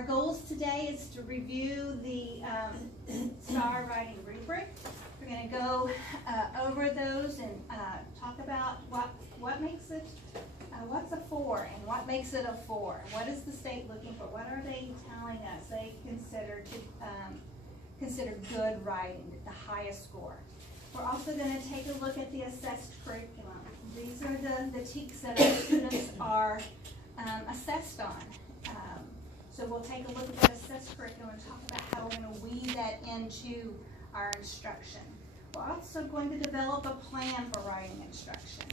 Our goals today is to review the STAR writing rubric. We're going to go over those and talk about what makes it, what's a 4 and what makes it a 4. What is the state looking for? What are they telling us they consider good writing, the highest score? We're also going to take a look at the assessed curriculum. These are the TEKS that our students are assessed on. So we'll take a look at that assessed curriculum and talk about how we're going to weave that into our instruction. We're also going to develop a plan for writing instruction.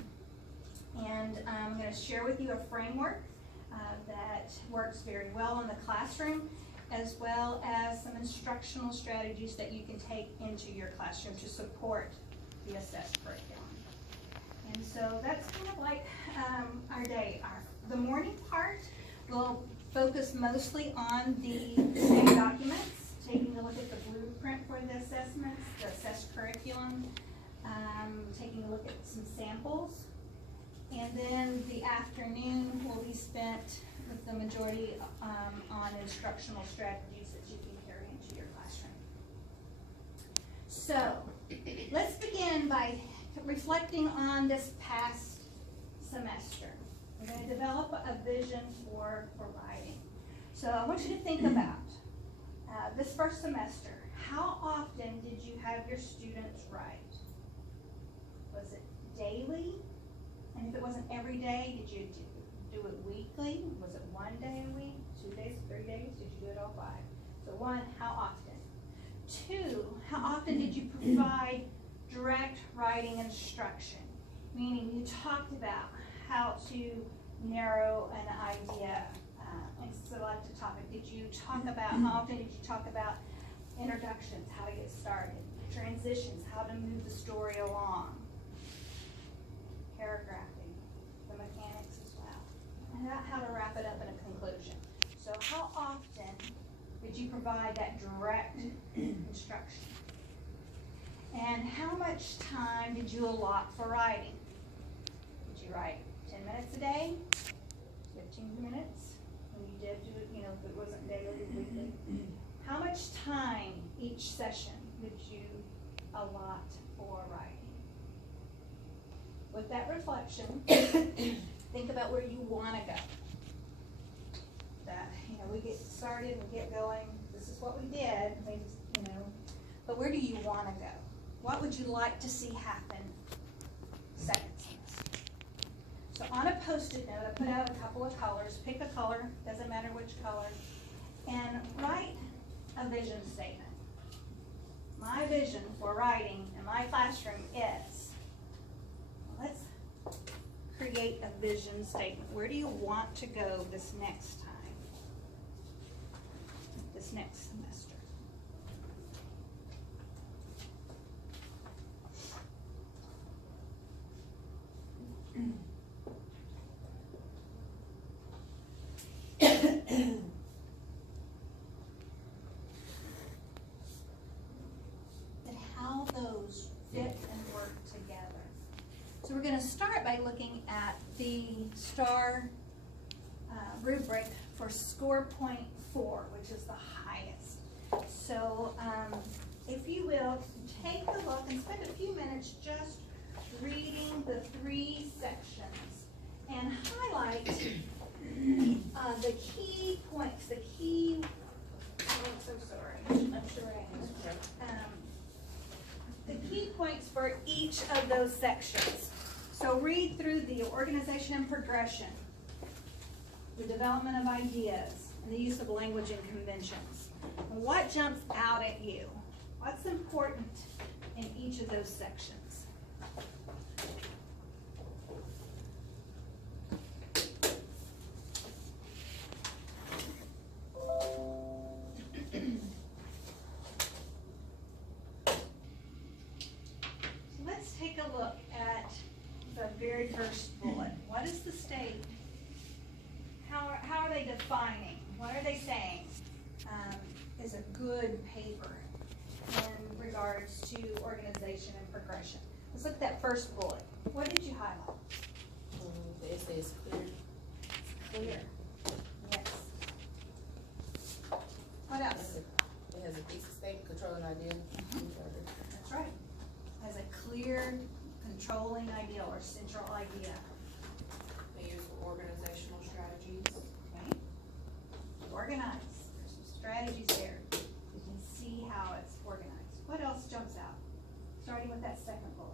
And I'm going to share with you a framework that works very well in the classroom, as well as some instructional strategies that you can take into your classroom to support the assessed curriculum. And so that's kind of like our day. The morning part will focus mostly on the state documents, taking a look at the blueprint for the assessments, the assessed curriculum, taking a look at some samples. And then the afternoon will be spent with the majority on instructional strategies that you can carry into your classroom. So let's begin by reflecting on this past semester. We're going to develop a vision for writing. So I want you to think about this first semester. How often did you have your students write? Was it daily? And if it wasn't every day, did you do it weekly? Was it 1 day a week, 2 days, 3 days? Did you do it all 5? So 1, how often? 2, how often did you provide direct writing instruction? Meaning you talked about how to narrow an idea and select a topic. Did you talk about, how often did you talk about introductions, how to get started, transitions, how to move the story along, paragraphing, the mechanics as well, and how to wrap it up in a conclusion. So how often did you provide that direct instruction? And how much time did you allot for writing? Did you write 10 minutes a day, 15 minutes? When you did do it, you know, if it wasn't daily or weekly. How much time each session did you allot for writing? With that reflection, think about where you want to go. That, you know, we get started and get going. This is what we did, you know, but where do you want to go? What would you like to see happen second semester? So on a Post-it note, I put out a couple of colors. Pick a color, doesn't matter which color, and write a vision statement. My vision for writing in my classroom is, let's create a vision statement. Where do you want to go this next time, this next semester? And how those fit and work together. So we're going to start by looking at the STAR rubric for score point 4, which is the highest. So if you will, take a look and spend a few minutes just reading the 3 sections and highlight the key points, the key, oh, I'm so sorry, I'm sure I am. The key points for each of those sections. So read through the organization and progression, the development of ideas, and the use of language and conventions. And what jumps out at you? What's important in each of those sections? Take a look at the very first bullet. What is the state? How are they defining? What are they saying is a good paper in regards to organization and progression? Let's look at that first bullet. What did you highlight? The essay is clear. Clear. Yes. a thesis statement, controlling idea. That's right. Has a clear controlling idea or central idea. They use organizational strategies. Okay? Organize. There's some strategies there. You can see how it's organized. What else jumps out? Starting with that second bullet.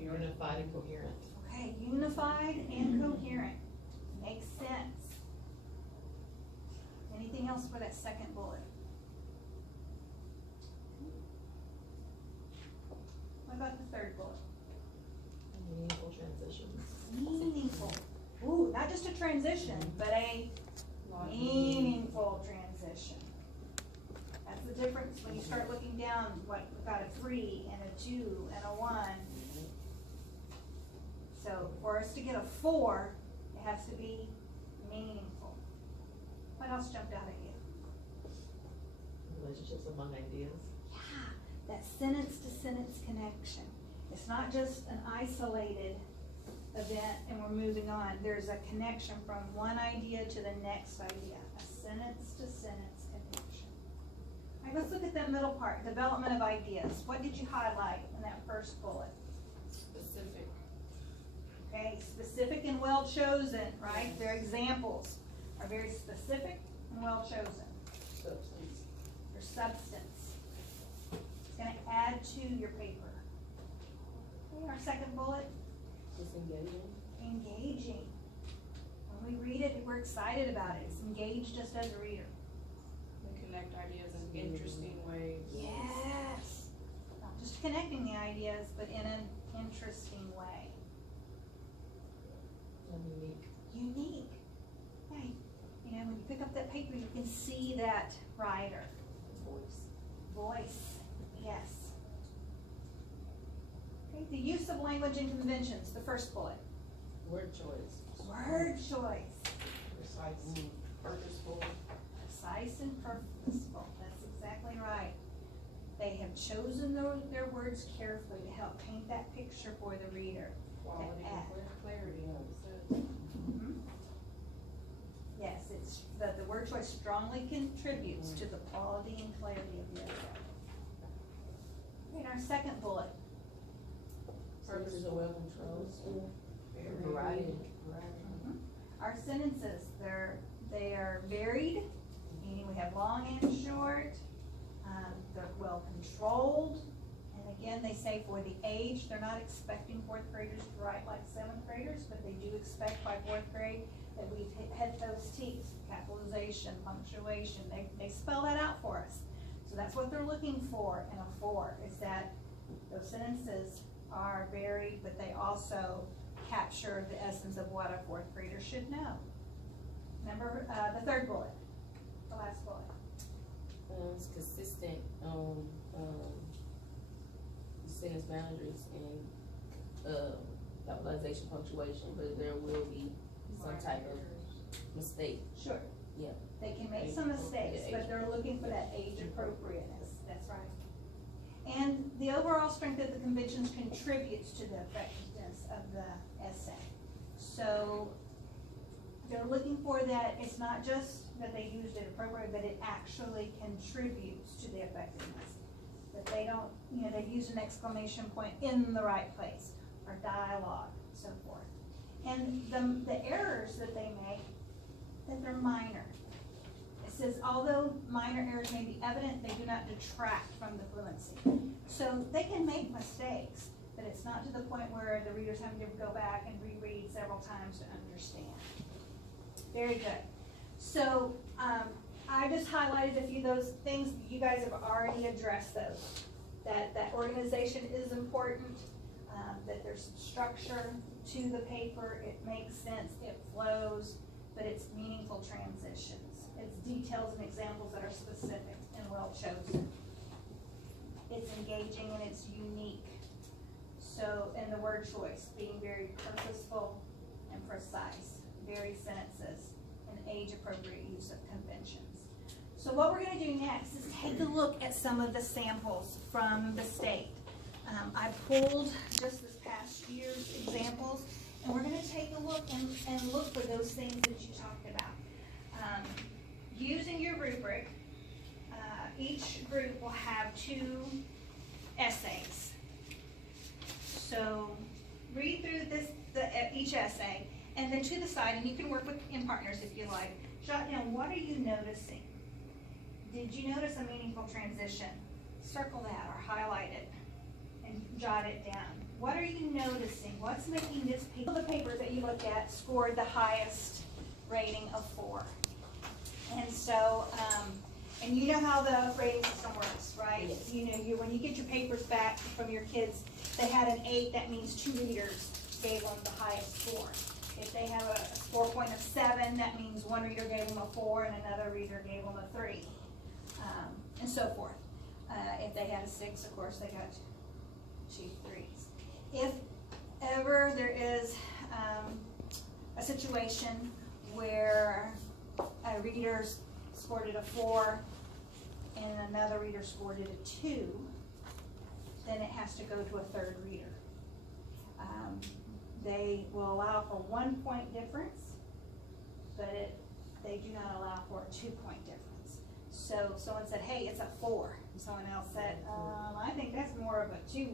Unified and coherent. Okay, unified and coherent. Makes sense. Anything else for that second bullet? What about the third bullet? Meaningful transitions. Meaningful. Ooh, not just a transition, but a meaningful transition. That's the difference when you start looking down, what, we've got a 3 and a 2 and a 1. So for us to get a 4, it has to be meaningful. What else jumped out at you? Relationships among ideas. Yeah, that sentence to sentence connection. It's not just an isolated event and we're moving on. There's a connection from one idea to the next idea. A sentence to sentence connection. All right, let's look at that middle part, development of ideas. What did you highlight in that first bullet? Specific. Okay, specific and well chosen, right? Their examples are very specific and well chosen. Substance. Their substance. It's gonna add to your paper. Okay, our second bullet, Disengaging. engaging. When we read it, we're excited about it. It's engaged us as a reader. They connect ideas in interesting ways. Yes. Not just connecting the ideas, but in an interesting way. And unique. Unique. Hey, you know, when you pick up that paper, you can see that writer. Voice, yes. Okay, the use of language and conventions, the first bullet. Word choice. Word choice. Precise. Purposeful. Precise and purposeful, that's exactly right. They have chosen their words carefully to help paint that picture for the reader. Quality Add. and clarity, I would say. Mhm. Yes, it's, the word choice strongly contributes to the quality and clarity of the essay. In our second bullet, Sentences are well controlled. Variety. our sentences, they are varied, meaning we have long and short, they're well controlled, and again, they say for the age, they're not expecting fourth graders to write like seventh graders, but they do expect by fourth grade that we've hit those T's, capitalization, punctuation, they spell that out for us. So that's what they're looking for in a 4, is that those sentences are varied, but they also capture the essence of what a fourth grader should know. Remember, the third bullet, the last bullet. It's consistent, sentence boundaries and, capitalization, punctuation, but there will be some type of mistake. Sure. Yeah. They can make some mistakes, but they're looking for that age appropriateness, that's right. And the overall strength of the conventions contributes to the effectiveness of the essay. So they're looking for that, it's not just that they used it appropriately, but it actually contributes to the effectiveness. That they don't, you know, they use an exclamation point in the right place, or dialogue, so forth. And the errors that they make, that they're minor. It says, although minor errors may be evident, they do not detract from the fluency. So they can make mistakes, but it's not to the point where the reader's having to go back and reread several times to understand. Very good. So I just highlighted a few of those things. You guys have already addressed those. That organization is important, that there's some structure to the paper, it makes sense, it flows, but it's meaningful transitions. It's details and examples that are specific and well chosen. It's engaging and it's unique. So, and the word choice, being very purposeful and precise, varied sentences, and age-appropriate use of conventions. So what we're gonna do next is take a look at some of the samples from the state. I pulled just this past year's examples, and we're gonna take a look and look for those things that you talked about. Using your rubric, each group will have 2 essays. So read through each essay, and then to the side, and you can work in partners if you like, jot down, what are you noticing? Did you notice a meaningful transition? Circle that or highlight it and jot it down. What are you noticing? What's making this paper? The papers that you looked at scored the highest rating of 4. And so, and you know how the rating system works, right? Yes. You know, when you get your papers back from your kids, they had an 8, that means 2 readers gave them the highest score. If they have a score point of 7, that means 1 reader gave them a 4 and another reader gave them a 3, and so forth. If they had a 6, of course, they got 2 3s. If ever there is a situation where a reader scored it a 4 and another reader scored it a 2, then it has to go to a third reader. They will allow for 1 point difference, but they do not allow for a 2-point difference. So someone said, hey, it's a 4. Someone else said, I think that's more of a 2.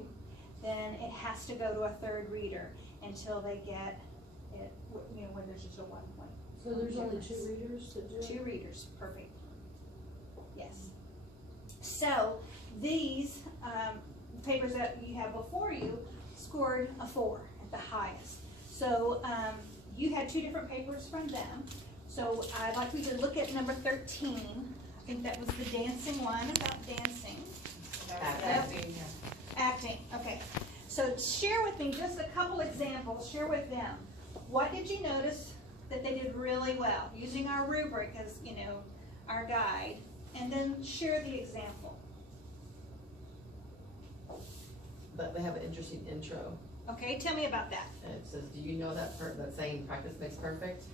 Then it has to go to a third reader until they get it, you know, when there's just a 1 point. So there's only difference. 2 readers that do it? 2 readers, perfect. Yes. So these papers that you have before you scored a 4 at the highest. So you had 2 different papers from them. So I'd like you to look at number 13. I think that was the dancing one, about dancing. Acting. Acting, okay. So share with me just a couple examples, share with them. What did you notice that they did really well, using our rubric as, you know, our guide, and then share the example. But they have an interesting intro, Okay, tell me about that. and it says, do you know that that saying, practice makes perfect?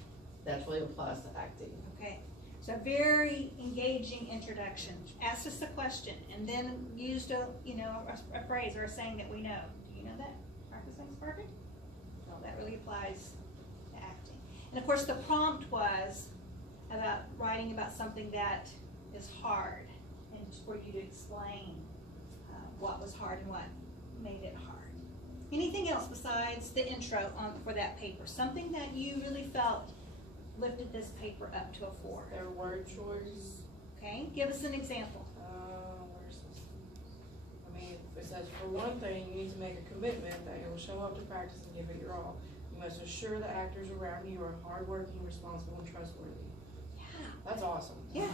That really applies to acting. Okay, so very engaging introduction. Asked us a question and then used a, you know, a phrase or a saying that we know. Do you know that? Practice makes perfect? Well, that really applies to acting. And of course, the prompt was about writing about something that is hard, and for you to explain what was hard and what made it hard. Anything else besides the intro for that paper? Something that you really felt lifted this paper up to a 4. Their word choice. Okay, give us an example. Where's this? I mean, it says, for one thing, you need to make a commitment that you will show up to practice and give it your all. You must assure the actors around you are hardworking, responsible, and trustworthy. Yeah. That's awesome. Yes.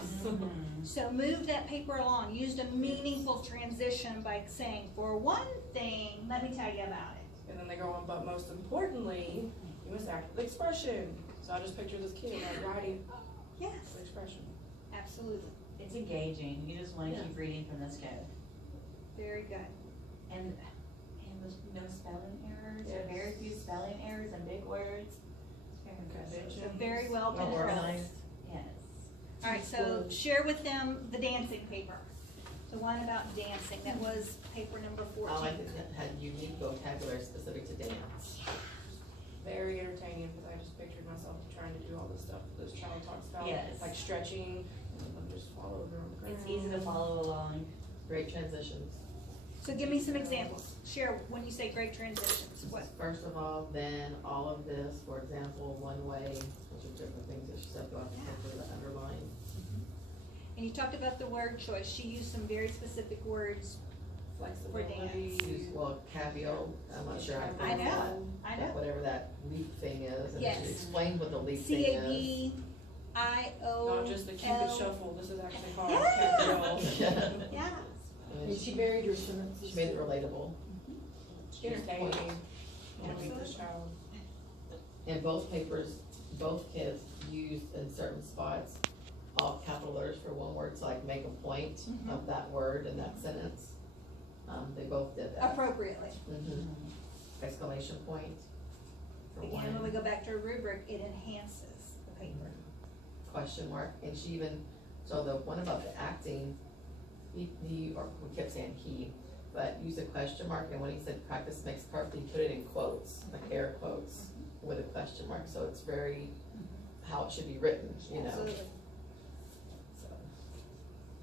So move that paper along. Used a meaningful transition by saying, for one thing, let me tell you about it. And then they go on, but most importantly, you must act with expression. So I just picture this kid like writing Yes, with expression. absolutely. It's engaging. You just want to keep reading from this code. Very good. And with no spelling errors, or Yes. very few spelling errors and big words. It's very impressive. So very well Well controlled. organized. Yes. All right, so share with them the dancing paper. The one about dancing, that was paper number I 14. like that it had unique vocabulary specific to dance. Very entertaining because I just pictured myself trying to do all this stuff that this child talks about. Yes. Like stretching and then just fall over on the ground. It's easy to follow along. Great transitions. So give me some examples. Share when you say great transitions. What? First of all, then all of this, for example, one way, which are different things that she said throughout the paper that underline. And you talked about the word choice. She used some very specific words. Flexibility. Use, well, Cavio, I'm not sure how to I pronounce that. know, I That know. whatever that leap thing is, and Yes. she explained what the leap thing is. CABIO. Not just the Cupid shuffle, this is actually called Yeah. Cupid. Yeah. And And she buried her sentences. she made it relatable. Entertaining. And meet this child. In both papers, both kids used in certain spots all capital letters for one word to like make a point Mhm. of that word in that sentence. They both did that. Appropriately. Mhm. Exclamation point for Again, when we one, go back to a rubric, it enhances the paper. question mark, and she even, so the one about the acting, he, or we kept saying he, but used a question mark, and when he said practice makes perfect, he put it in quotes, like air quotes with a question mark, so it's very how it should be written, you know, Absolutely. so.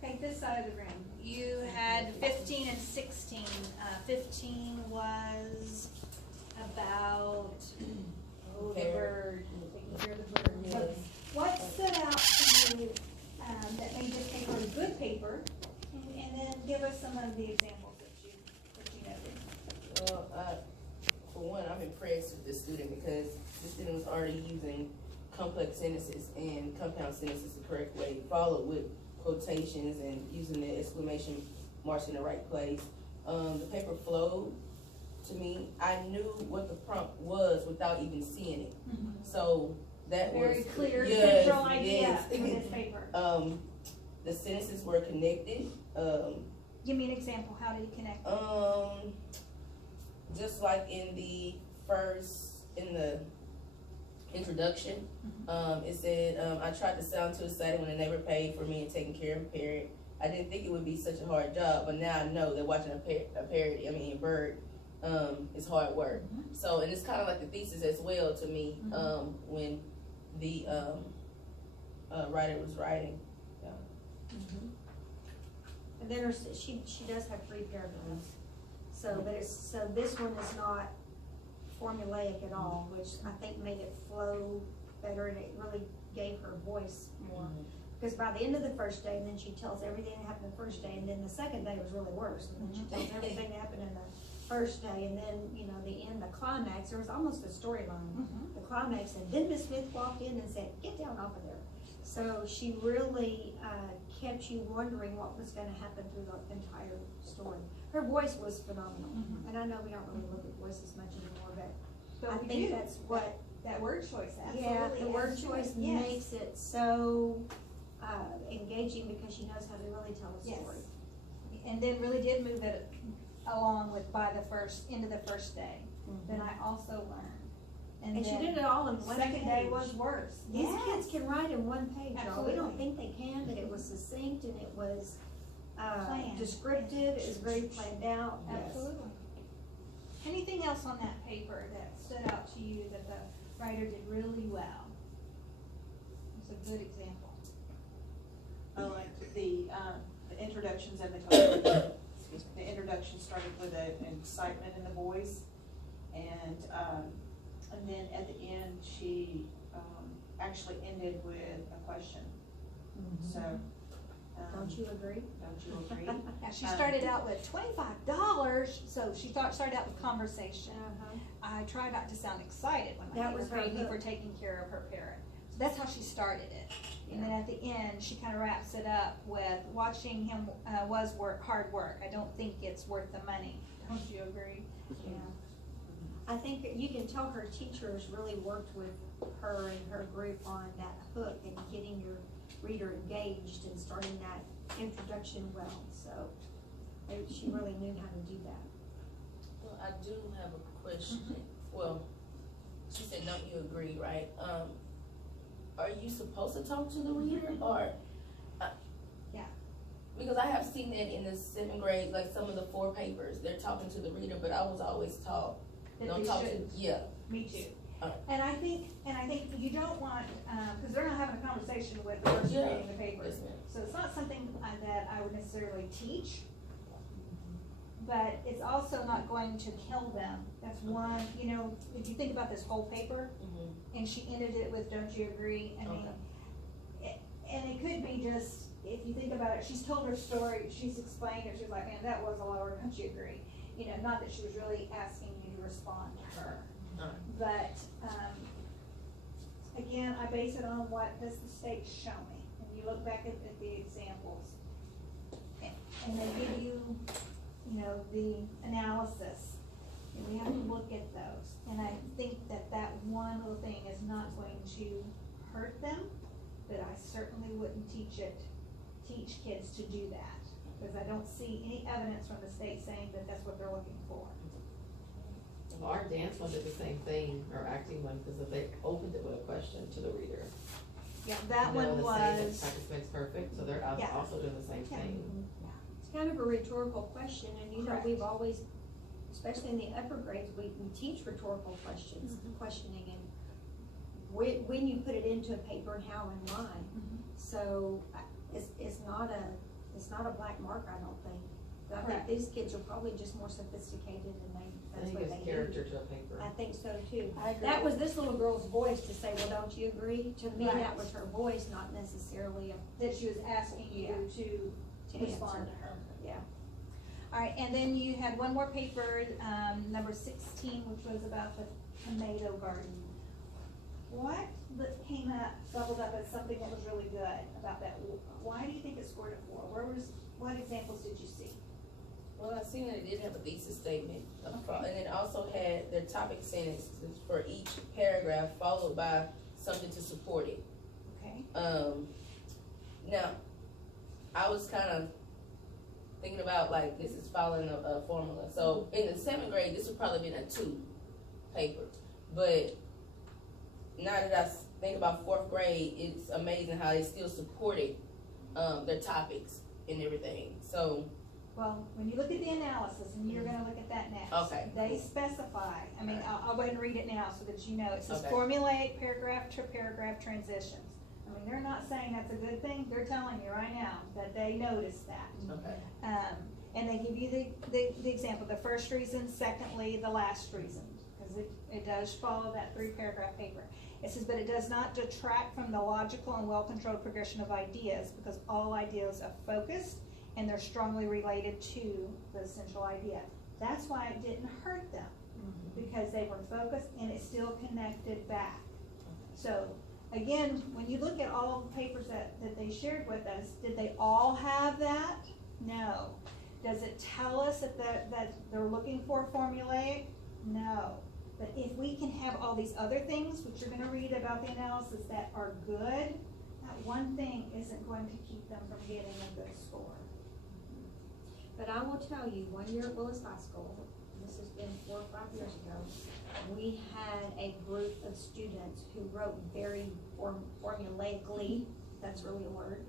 Okay, this side of the room. You had 15 and 16. 15 was about, the Parrot. bird, taking care of the bird. Yes. So what stood out to you, that made this paper a good paper? And then give us some of the examples that you noted. Well, for one, I'm impressed with this student because this student was already using complex sentences and compound sentences the correct way, followed with quotations and using the exclamation marks in the right place. The paper flowed to me. I knew what the prompt was without even seeing it. So that was. Very clear, yes, central idea yes. for this paper. The sentences were connected. Give me an example, how did you connect? Just like in the introduction, it said, I tried to sound too excited when a neighbor paid for me and taking care of a parrot. I didn't think it would be such a hard job, but now I know that watching a bird, is hard work. So, and it's kind of like the thesis as well to me, when the, writer was writing. And then she does have 3 paragraphs. So, but so this one is not formulaic at all, which I think made it flow better, and it really gave her voice more. Because by the end of the first day, and then she tells everything that happened the first day, and then the second day was really worse, and then she tells everything that happened in the first day, and then, you know, the end, the climax, there was almost a storyline. The climax, and then Miss Smith walked in and said, "Get down off of there." So she really, kept you wondering what was gonna happen through the entire story. Her voice was phenomenal, and I know we don't really look at voices much anymore, but I we think do. that's what, That word choice, absolutely. yeah, the word adds to choice it. Yes. makes it so, engaging, because she knows how to really tell a Yes. story. And then really did move it along with by the end of the first day. Then I also learned. And she then did it all in one page. Second day was worse. These Yes. kids can write in one page, y'all. We don't Absolutely. think they can, but it was succinct, and it was, Planned. descriptive, it was very planned out. Yes. Absolutely. Anything else on that paper that stood out to you that the writer did really well? It's a good example. I liked the introductions and the total. Excuse me. The introduction started with an excitement in the voice, and then at the end, she actually ended with a question. So, Don't you agree? don't you agree? Yeah, she started out with $25, so she started out with conversation. I try not to sound excited when my That neighbor was her paid me hook. for taking care of her parrot. So that's how she started it. And then at the end, she kind of wraps it up with watching him was hard work. I don't think it's worth the money. Don't you agree? Yeah. I think that you can tell her teachers really worked with her and her group on that hook and getting your reader engaged and starting that introduction well, so she really knew how to do that. Well, I do have a question. Well, she said, don't you agree, right? Are you supposed to talk to the reader, or? Yeah. Because I have seen that in the 7th grade, like some of the 4 papers, they're talking to the reader, but I was always taught, That don't they talk to, should. yeah. Me too. Alright. And I think you don't want, cause they're not having a conversation with the person Yeah. reading the paper. Yes, ma'am. So it's not something that I would necessarily teach, but it's also not going to kill them. That's one, you know, if you think about this whole paper, and she ended it with, don't you agree? I mean, and it could be just, if you think about it, she's told her story, she's explained it, she's like, man, that was a lot of work, don't you agree? You know, not that she was really asking you to respond to her. But, again, I base it on what does the state show me, and you look back at the examples, and they give you, you know, the analysis, and we have to look at those. And I think that one little thing is not going to hurt them, but I certainly wouldn't teach kids to do that, because I don't see any evidence from the state saying that that's what they're looking for. Well, our dance one did the same thing, our acting one, because they opened it with a question to the reader. Yeah, that You know, one the saying that was, practice makes perfect, so they're Yeah. also doing the same Yeah. thing. It's kind of a rhetorical question, and you know, Correct. we've always, especially in the upper grades, we teach rhetorical questions, questioning, and when you put it into a paper and how and why. So it's it's not a black mark, I don't think. I think Correct. these kids are probably just more sophisticated and I that's think what it's they character need. to a paper. I think so too. I agree. That was this little girl's voice to say, well, don't you agree? To me, Right. that was her voice, not necessarily a, That she was asking you Yeah. to To respond answer. to her. yeah. All right, and then you had one more paper, number 16, which was about the tomato garden. What came up, bubbled up as something that was really good about that? Why do you think it scored a 4? What examples did you see? Well, I seen that it did have a thesis statement, and it also had their topic sentences for each paragraph, followed by something to support it. Okay. Now, I was kind of thinking about like this is following a formula. So in the 7th grade, this would probably been a 2 paper, but now that I think about 4th grade, it's amazing how they still supported their topics and everything. So Well, when you look at the analysis, and you're gonna look at that next. Okay. They specify, I mean, I'll go ahead and read it now so that you know. It says Okay. formulaic paragraph to paragraph transitions. I mean, they're not saying that's a good thing, they're telling you right now that they noticed that. okay, And they give you the example, the first reason, secondly, the last reason, because it does follow that 3-paragraph paper. It says, but it does not detract from the logical and well-controlled progression of ideas, because all ideas are focused and they're strongly related to the essential idea. That's why it didn't hurt them, because they were focused and it still connected back. So, again, when you look at all the papers that they shared with us, did they all have that? No. Does it tell us that they're looking for formulaic? No. But if we can have all these other things, which you're gonna read about the analysis, that are good, that one thing isn't going to keep them from getting a good score. But I will tell you, one year at Willis High School, this has been 4 or 5 years ago, we had a group of students who wrote very formulaically, that's really a word.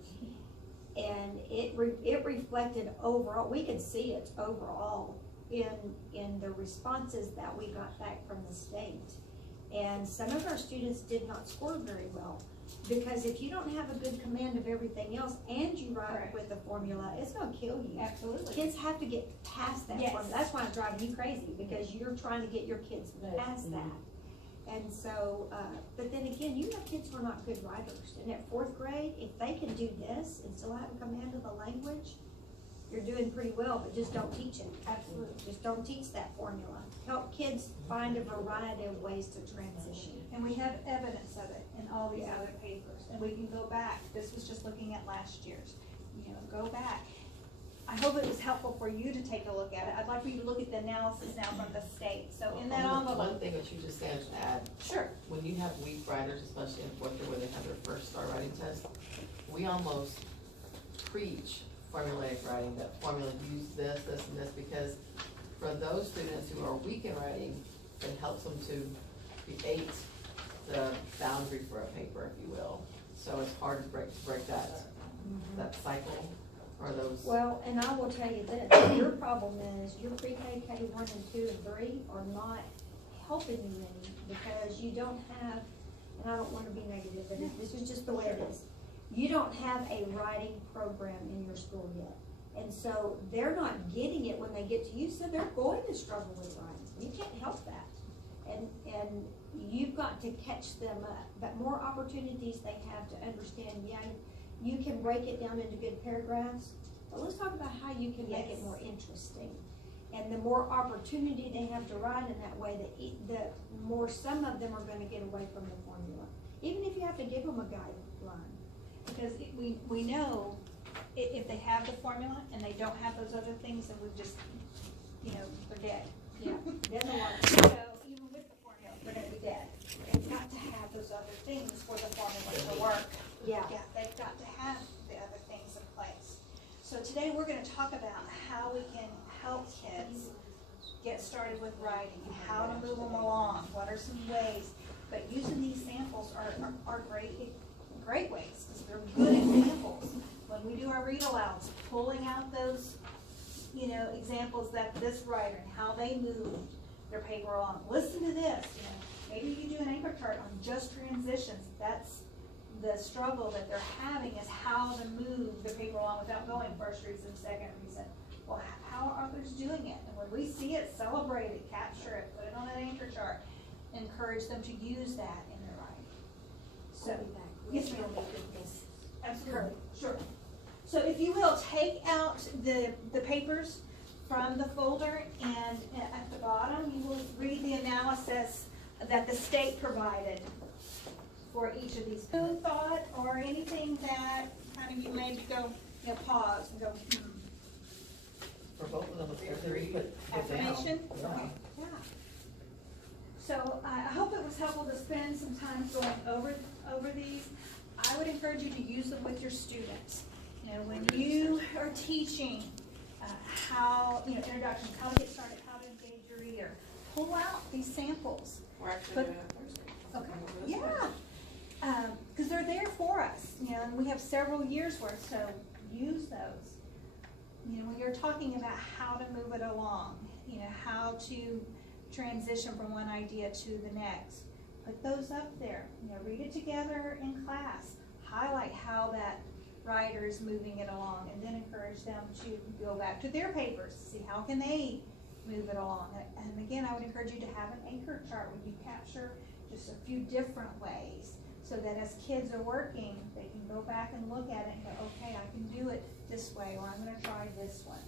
And it reflected overall, we could see it overall in the responses that we got back from the state. And some of our students did not score very well, because if you don't have a good command of everything else and you write Correct. with a formula, it's gonna kill you. Absolutely. Kids have to get past that Yes. formula. That's why it's driving you crazy, because you're trying to get your kids Right. past that. And so, but then again, you have kids who are not good writers, and at 4th grade, if they can do this and still have a command of the language, you're doing pretty well, but just don't teach it. Absolutely. Just don't teach that formula. Help kids find a variety of ways to transition. And we have evidence of it in all these Yeah. other papers, and we can go back, this was just looking at last year's, go back. I hope it was helpful for you to take a look at it. I'd like for you to look at the analysis now from the state, so in that One envelope. thing that you just said to add, Sure. when you have weak writers, especially in 4th grade where they have their first star writing test, we almost preach formulaic writing, that formula, use this, this, and this, because for those students who are weak in writing, it helps them to create the boundary for a paper, if you will. So it's hard to break that cycle, or those. Well, and I will tell you this, your problem is your pre-K, K1 and 2 and 3 are not helping you any, because you don't have, and I don't wanna be negative, but this is just the way it is. You don't have a writing program in your school yet. And so they're not getting it when they get to you, so they're going to struggle with writing. You can't help that. And you've got to catch them up. But more opportunities they have to understand, yeah, you can break it down into good paragraphs, but let's talk about how you can make it Yes. more interesting. And the more opportunity they have to write in that way, the more some of them are gonna get away from the formula. Even if you have to give them a guideline. Because we know if they have the formula and they don't have those other things, then we've just, they're dead. Yeah, then the one. So even with the formula, they're gonna be dead. They've got to have those other things for the formula to work. Yeah. Yeah, they've got to have the other things in place. So today we're gonna talk about how we can help kids get started with writing, how to move them along, what are some ways. But using these samples are great ways, because they're good examples. When we do our read alouds, pulling out those, examples that this writer and how they moved their paper along. Listen to this, maybe you do an anchor chart on just transitions. the struggle that they're having is how to move the paper along without going first reason, second reason. Well, how are others doing it? And when we see it, celebrate it, capture it, put it on an anchor chart, encourage them to use that in their writing. So, yes, ma'am. Absolutely, sure. So if you will, take out the papers from the folder, and at the bottom, you will read the analysis that the state provided for each of these. Food thought or anything that kind of you made you go, pause and go, For both of them, it's good to put down. affirmation? Yeah. Okay, yeah. So I hope it was helpful to spend some time going over these. I would encourage you to use them with your students. When you are teaching how, introduction, how to get started, how to engage your reader, pull out these samples. We're actually But- doing it Thursday. Okay, yeah. Because they're there for us, and we have several years worth, so use those. When you're talking about how to move it along, how to transition from one idea to the next, put those up there. Read it together in class. Highlight how that writer is moving it along, and then encourage them to go back to their papers, see how can they move it along. And again, I would encourage you to have an anchor chart where you capture just a few different ways, so that as kids are working, they can go back and look at it and go, okay, I can do it this way, or I'm gonna try this one.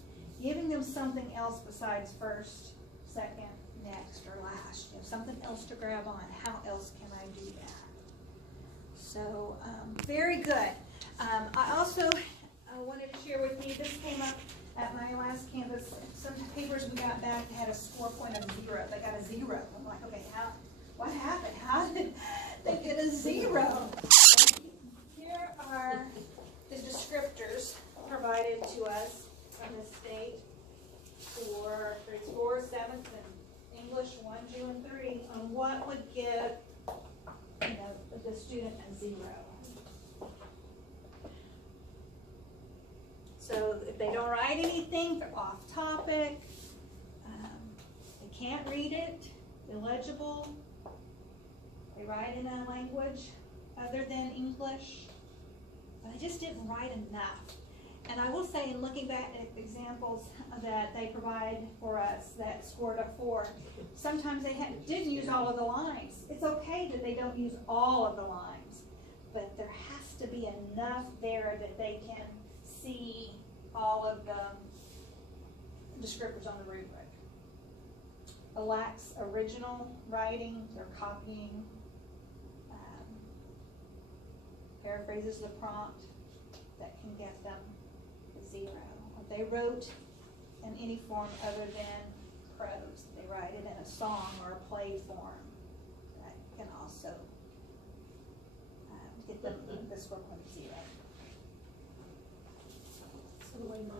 Giving them something else besides first, second, next, or last, something else to grab on. How else can I do that? So, very good. I also wanted to share with you, this came up at my last Canvas, some papers we got back had a score point of 0. They got a 0. I'm like, okay, what happened? How did they get a 0? Here are the descriptors provided to us from the state for grades 4, 7th, and English 1, 2, and 3 on what would give the student a 0. So if they don't write anything, they're off topic, they can't read it, illegible, they write in a language other than English, but they just didn't write enough. And I will say, in looking back at examples that they provide for us that scored a 4, sometimes they didn't use all of the lines. It's okay that they don't use all of the lines, but there has to be enough there that they can see all of the descriptors on the rubric. It lacks original writing, they're copying, paraphrases the prompt that can get them a 0. If they wrote in any form other than prose, they write it in a song or a play form, that can also get them the score point of 0. So the way my